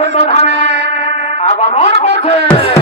বৈকুণ্ঠ ধামে আগমন করছে।